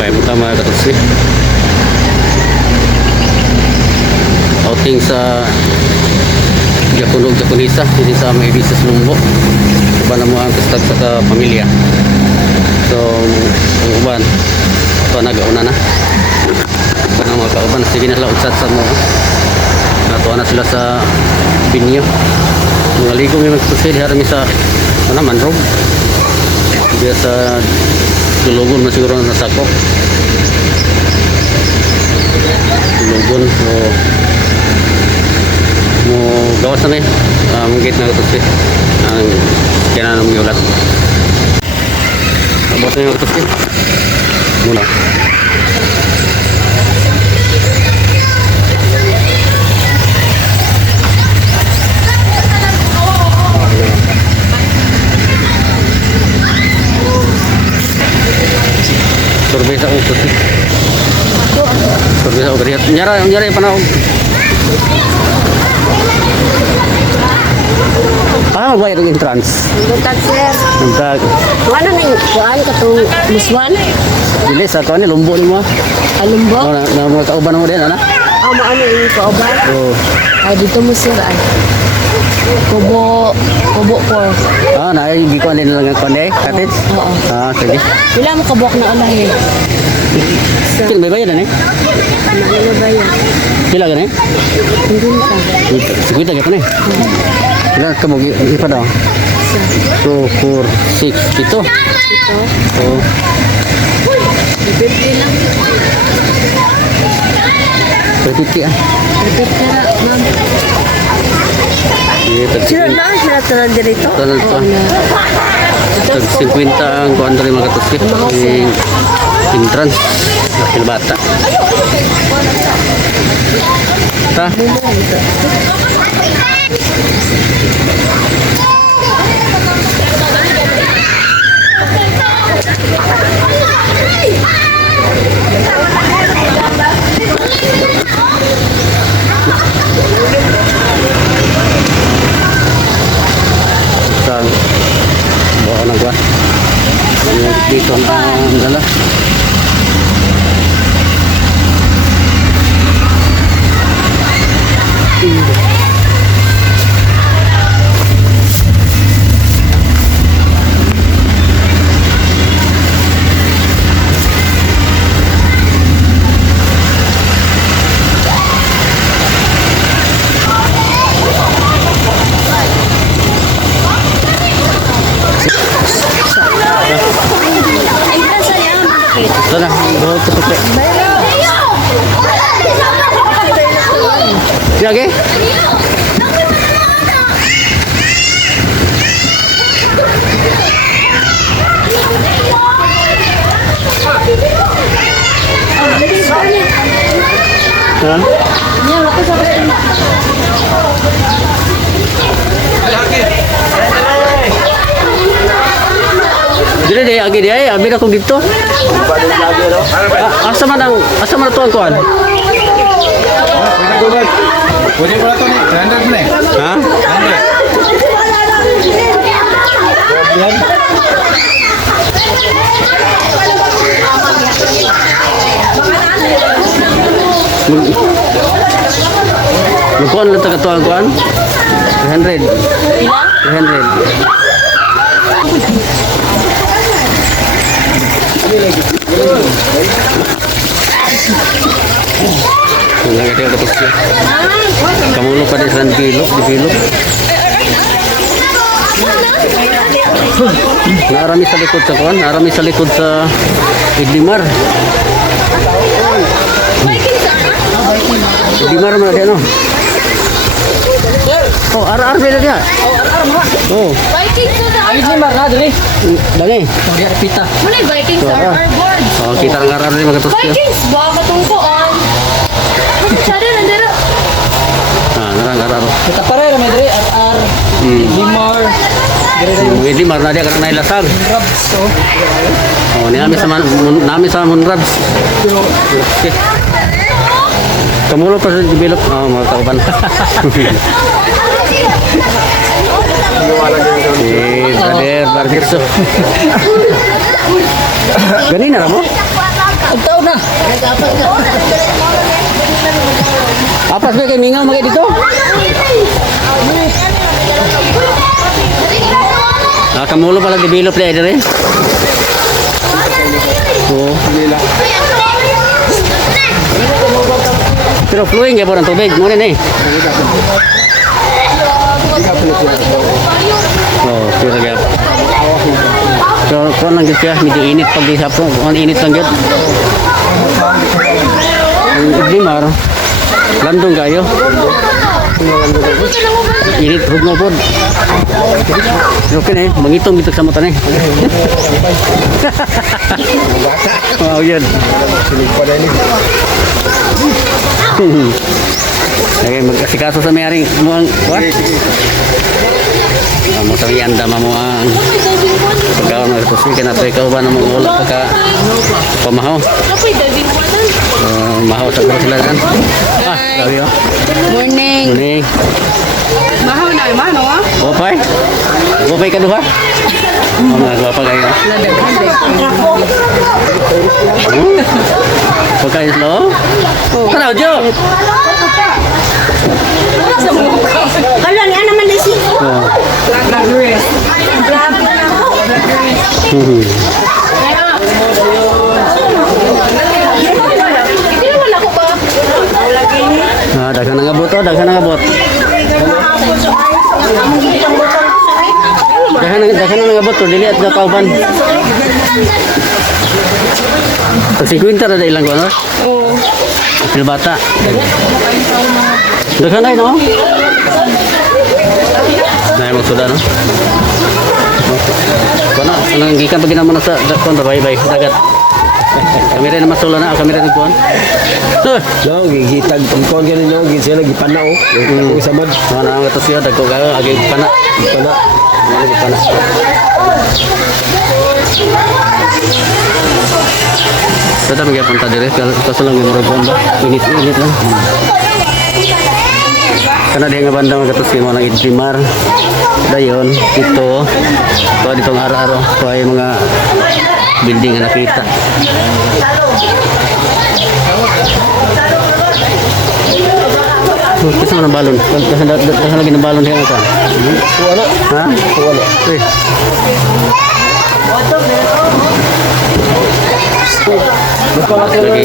Kaya pertama katulsi outing sa Jakunog Jakunisa ini sa may bisnes Lumbo uban mo ang kastag sa pamilya. So ang uban ito nagauna na uban ang mga kauban sige na sila utsat sa mo natuwa na sila sa binyo mga ligong yung magtusil harami sa ano manrog dia sa tulugon na siguro na sakop tulugon so mo gawas na mungkit na ito siya ang kaya na ulat abot na yung ito siya muna survey sa ito siya survey sa ito nyara panahon. Ah, magbayad ng entrance. Buntag sir. Buntag. Ano ning kuan katong muswan? Dili sa kuan ni lumbo ni mo. Alumbo? Na mga kauban mo din ana. Ah, maano yung kauban? Oh. Ay dito mo sir ay. Kubo ko. Ah, na ay gikuan din lang kuan day, cottage. Oo. Ah, sige. Pila mo kabok na ulahi? Kil may bayad ani? Ano ba yan? Pila gani? Hindi ka. Seguita ka ni. Pila ka mo ipa daw. 2 4 6 Ito. ito. Oh. Bibili lang. 50 ah. Bibili ka ma'am. Sila na sila tanan dito. Tanan to. Tag 50 ang kuan diri mga katuski. Entrance lakil bata. Ta. Sang bawa na gua. Dito na dala. Sana, bawa tu pakai. Ya ke? Ha? Ya, aku sampai. Jadi dia agi dia, abi aku gitu. Asa man to ang kuan? Pwede mo na ito ni, 300 mo na eh. Ha? 100. Kuan lang ta to ang kuan? 300. 300. Lagi dia dapat siya. Kamu lupa di sana di bilog. Narami sa likod sa kuan, narami sa likod sa Idlimar. Idlimar mana dia no? Oh, ar beda dia. Oh. Viking to the Idlimar na, dali. Dali. Dia ada pita. Muna Vikings are board. Oh, kita ngarap ni mga tusyo. Vikings ba katungkuan? Sada nandira. Ah, ngarap. Kita pareho may dali, ar Idlimar. Idlimar na dia karena nailasag. Rabs, so. Oh, ni nami sa Munrabs. Okay. Kamulo pa sa bilog. Oh, mga kauban. Brother Barkirso. Ganina na mo? Ito na. Apas ba kay mingaw mga dito? Kamulo pala develop na ito rin. Oo. Pero flowing ya po ng tubig. Muna na eh. Oh, pura gap. So, kung lang siya, medyo init pag di hapon. Kung init lang yun. Ang iblimar, landong kayo. Init, hug mo po. Okay na eh, mangitong bitok sa mata na eh. Wow, yan. Okay, mag-asikaso sa mayari mo ang what? Mo sa yanda mo ang pagkaon ng kusi kana pa ikaw ba na mo wala pagka pamahaw. Mahaw sa grupo sila kan. Sabi yo. Morning. Morning. Mahaw na, mano ah? Opay. Opay ka duha. Mga guwapa kayo. Pagkain lo. Kana jo. Kalau ni anak Malaysia. Daghan nga bot, daghan nga bot. Daghan nga bot, dili at kauban. Kasi kwinta na ilang ko, no? Oo. Pil bata. Daghan ay, no? Dahil mo sudah, no? Kono, anong gikan pag ginamo na sa konto, bye-bye, dagat. Kami rin na masula na, kami rin nagkuhan. No, gigitag pangkon ganun no, gisela gipana oh. Yung samad. Mana ang ito siya, dagko ka, agi pana. Pana. Agi pana. Tata magpunta dire, kaso lang yung bomba. Init-init lang. Karena dia nga bandang katos mo ng Idrimar. Dayon, ito. Ito ditong araw-araw. Ito ay mga building na nakita. Kasi mga balon. Kasi lagi ng balon diyan ka. Wala. Ha? Wala. Eh. Lagi.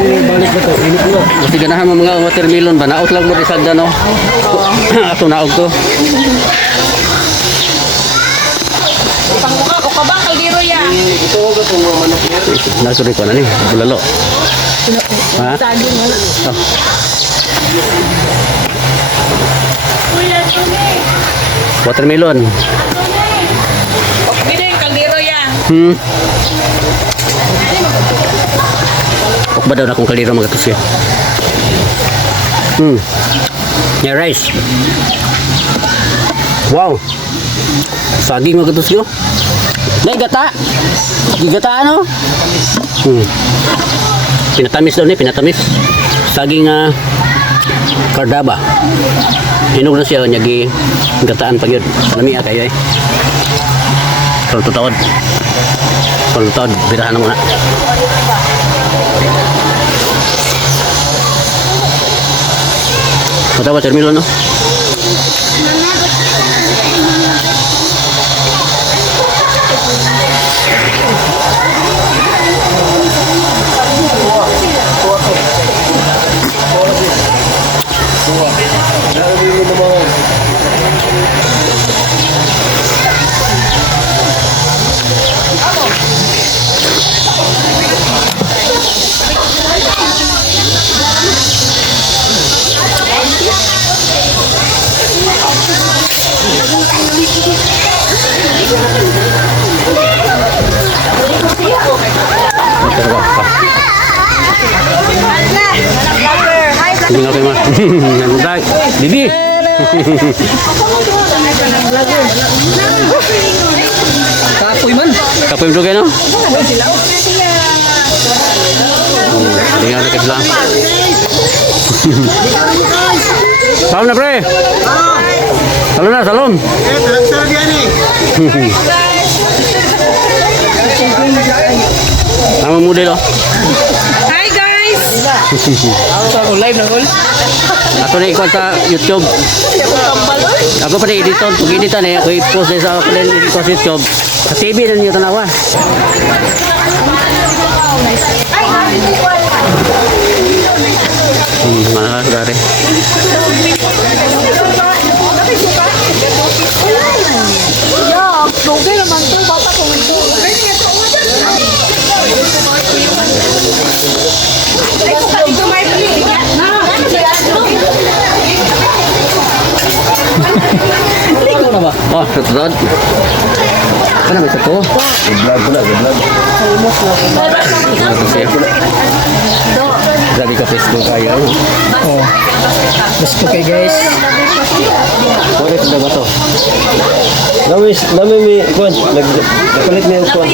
Balik na to. Init na. Kasi ganahan mo mga watermelon ba? Naot lang mo rin sad no? Ato naog to. Pangmuka ko ka bang kaldero ya? Ito ko itong mga manok niya. Nasuri ko na ni. Bulalo. Ha? Saging wala. Oh. Watermelon. Bida yung kaldero ya. Ok ba daw na kung kaliro mga tusya? Yeah, rice. Wow. Saging mga tusyo. Nay, gata. Gigata ano? Pinatamis daw ni, pinatamis. Saging kardaba. Inog na siya, nyagi gataan pag yun. Lamia kayo eh. Kalau tutawad. Kalau tutawad, birahan na muna. Mata watermelon no? Hindi nga kayo ma. Nagdag. Bibi. Kapoy man. Kapoy mo kayo no? Hindi nga na kasla. Salam na pre. Salam na, salam. Ang model oh. Hi guys! Ako live na kol. Ako na ikaw sa YouTube. Ako pa na editor. Pag editan eh, ako i-post na sa ako na editor sa YouTube. Sa TV na niyo tanawa. Mahal dari. Lugay naman to, bata ko ito. Oh, tutod. Apa nama itu? Vlog ko na, vlog. Ano siya? Grabe ka Facebook kayo. Oh. Gusto kay guys. Pwede ito ba ito? Nami mi kuan nagpalit mi kuan.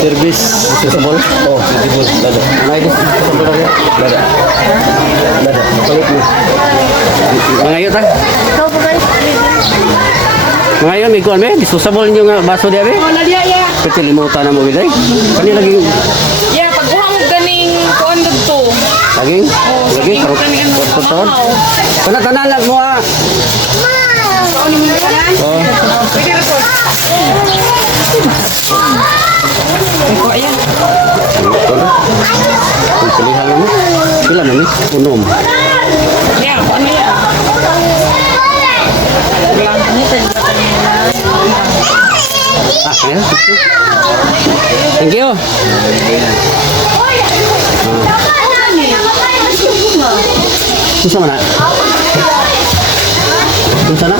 Service Usable? oh, service lada. Ano ito? Usable na rin? Lada. Lada. Palit mi. Mga yun ta? Mga yun, may kuhan may? Disposable nyo nga baso diya may? Oh, nadia ya. Pwede limutan na mo biday. Kani lagi Ya, pagkuha mo ganing kuan dito. laging? Lagi? Saging kaning ano. Karot-karot? Tanan lang mo ah. Ano mo kanan? Oh. Pwede ra ko. Ito ayan. Ito na. Ang pilihan mo. Pila na ni? Unom. Ya, ano ya? Ah, kaya? Thank you. Susah mana? Susah na?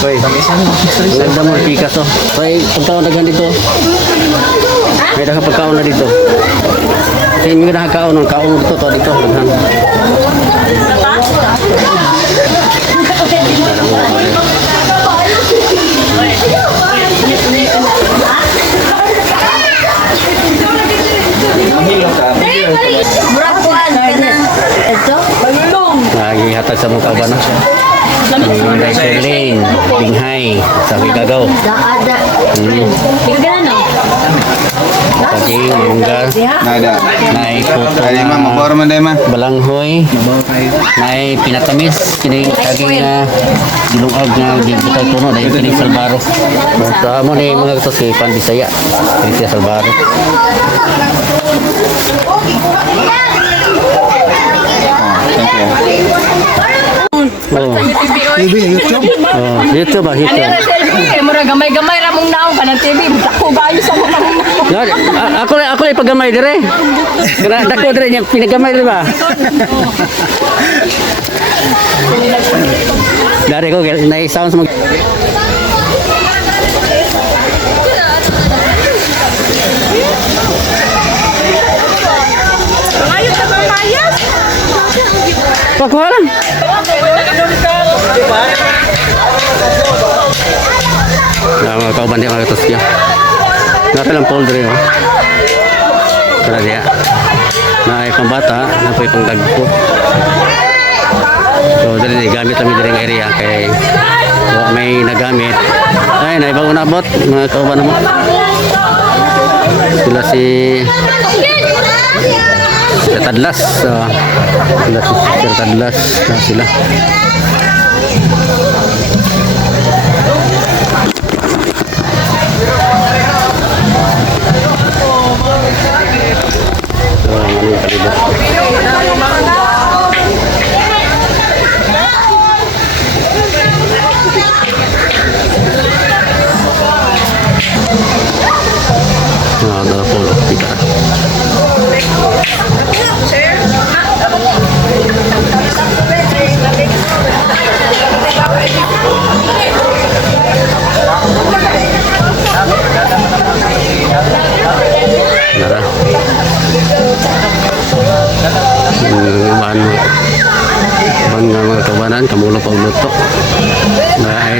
Hoy, ganda mo Picasso. Hoy, pagkaon na dito. May daga pagkaon na dito. Sa inyo na kaon ng kaon dito to dito. Lagi hatag sa mga kaban. May Sherlyn, Binghay, sa Gagaw. Saging, munggal, Nada. may puto Kali mah na mabor man dai mah. balanghoy, may pinatamis, kini saging dilungag nga gibutang tuno dahil kini salbaro. Sa mo ni mga ito si Pan Bisaya, kini siya salbaro. Thank you. Oh, TV YouTube. oh, YouTube ba? YouTube. Mura gamay-gamay ra mong naong kanang TV. Dako gayo sa mga. Ako lang pagamay dire. Kaya dako dire niya pinagamay dire ba? Dari ko na-sound mag Ayos ka bang mayas? Pakuha lang. Nah, mga kauban dia mga katos niya. Nakalang poultry oh. Kaya dia. Na ay pambata, na po pang dagko. So, dali gamit kami diri nga area kay may nagamit. Ay, naibang unabot mga kauban mo. Sila si Tadlas. Sila si Tadlas na sila. So, ano yung kalibot? Ada polo kita.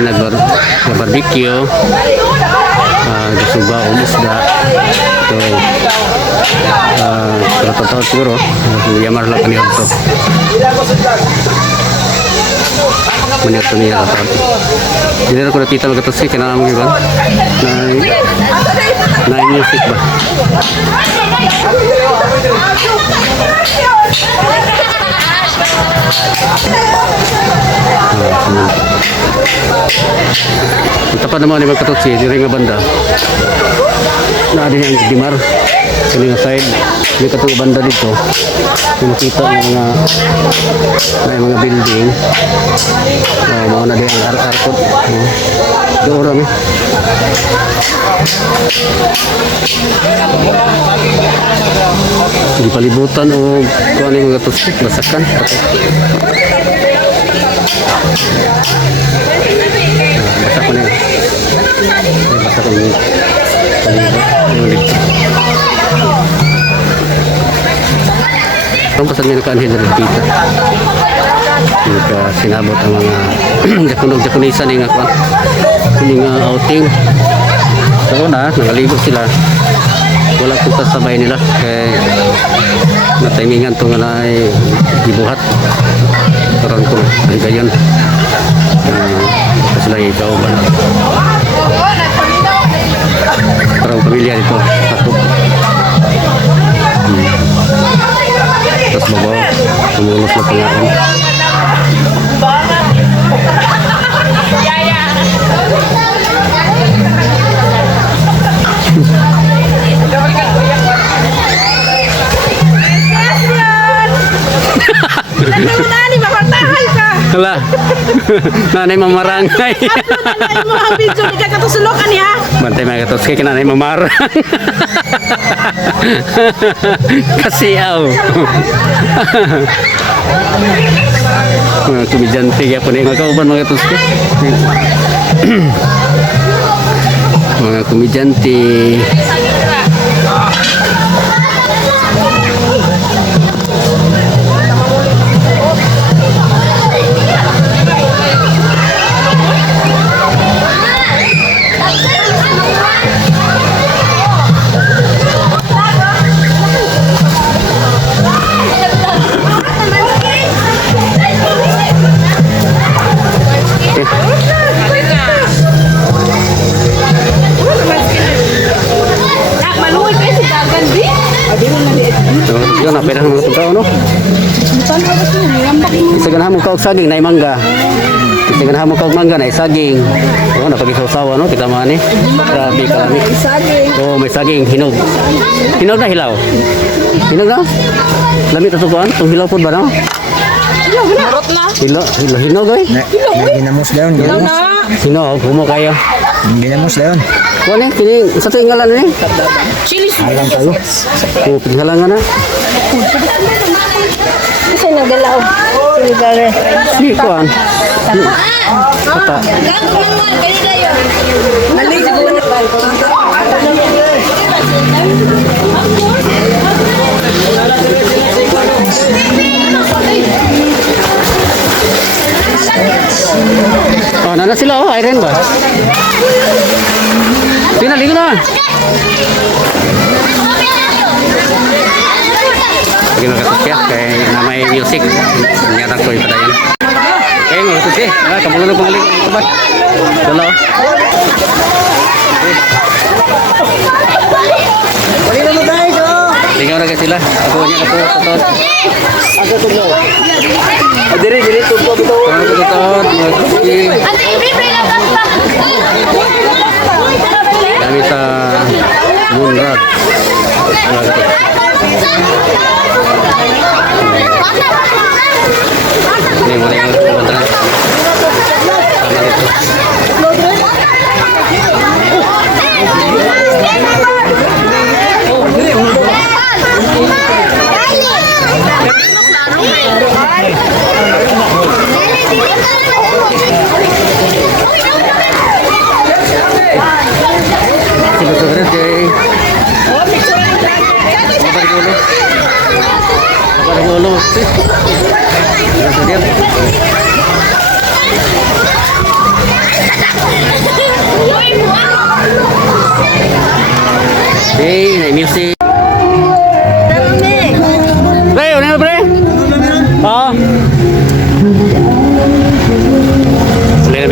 may nag-barbecue, gasuba o isda. So, pero totoo siguro, yamar lang kanina ito. Maniyot ito niya ito. Hindi na ko nakita magkatasi, kinaan mo iba. Na music ba? Ang tapat naman ni magkatotsi, di rin nga banda. Na din ang dimar. Kani nga side, may katong banda dito. Kung makita yung mga building. Mga na din ang arkot. Doon rami. Di palibutan o kung ano yung mga katotsi, basakan. Basta ko na yun. Basta ko na yun. Ang pasal niya nakaanhin na rin dito. Sinabot ang mga Japanese na nga yung outing. So na, nangaligo sila. Wala kong kasabay nila. Kaya natimingan ito nga na ibuhat. Parang ko ay gayon. Kasi lang ikaw ba na parang pamilya dito ako. Tapos babaw tumulos na pangalan. Nani mamartahay ka. Hala. Nanay mamarangay. Nanay mo ang video ni kakatusulokan niya. Bantay mga katos kay nanay mamarang. Kasi aw. Mga kumidyante kaya po na yung kauban mga katos ko. Mga kumidyante. Yun na, pwede mga tao, no? Isaganahan mo kaog saging na mangga. Isaganahan mo kaog mangga na saging. Oo, napag-isaw-sawa, no? Kita mga ni. Grabe kalami. Oo, may saging, hinog. Hinog na hilaw. Hinog na? Lamit na sukuan? Itong hilaw po ba, no? Marot na. Hinog, eh? Ginamos dayon. Hinog, humo kayo. Ginamos dayon. Kuan eh, kini sa to ngalan ni. Chili. Alam tayo. Oh, pingalangan na. Kasi nagalaw. Chili gare. Si kuan. Kata. Naligo ko na. Oh, nana sila oh, Irene ba? Ligo na. Lagi nakatus ya, kay namay music. Nyata ko yung padayan. Okay, nakatus eh. Kamu na pangaling. Sabat. Dalo. Pwede mo tayo. Tingnan na sila. Ako niya ako totot. Ako tugno. Diri tugno bito. Ako totot. Kami sa Moonrock. Ini mulai kebetulan sama itu.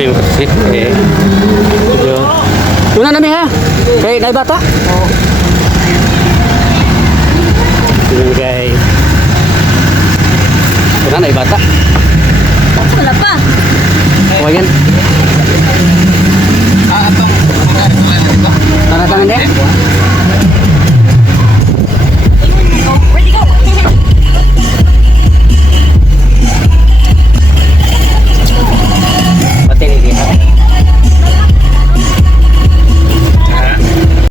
mga kasi. Medyo... Una namin ha? Kay naibata? Oo. Yung kay... Una naibata? Wala pa. O yan.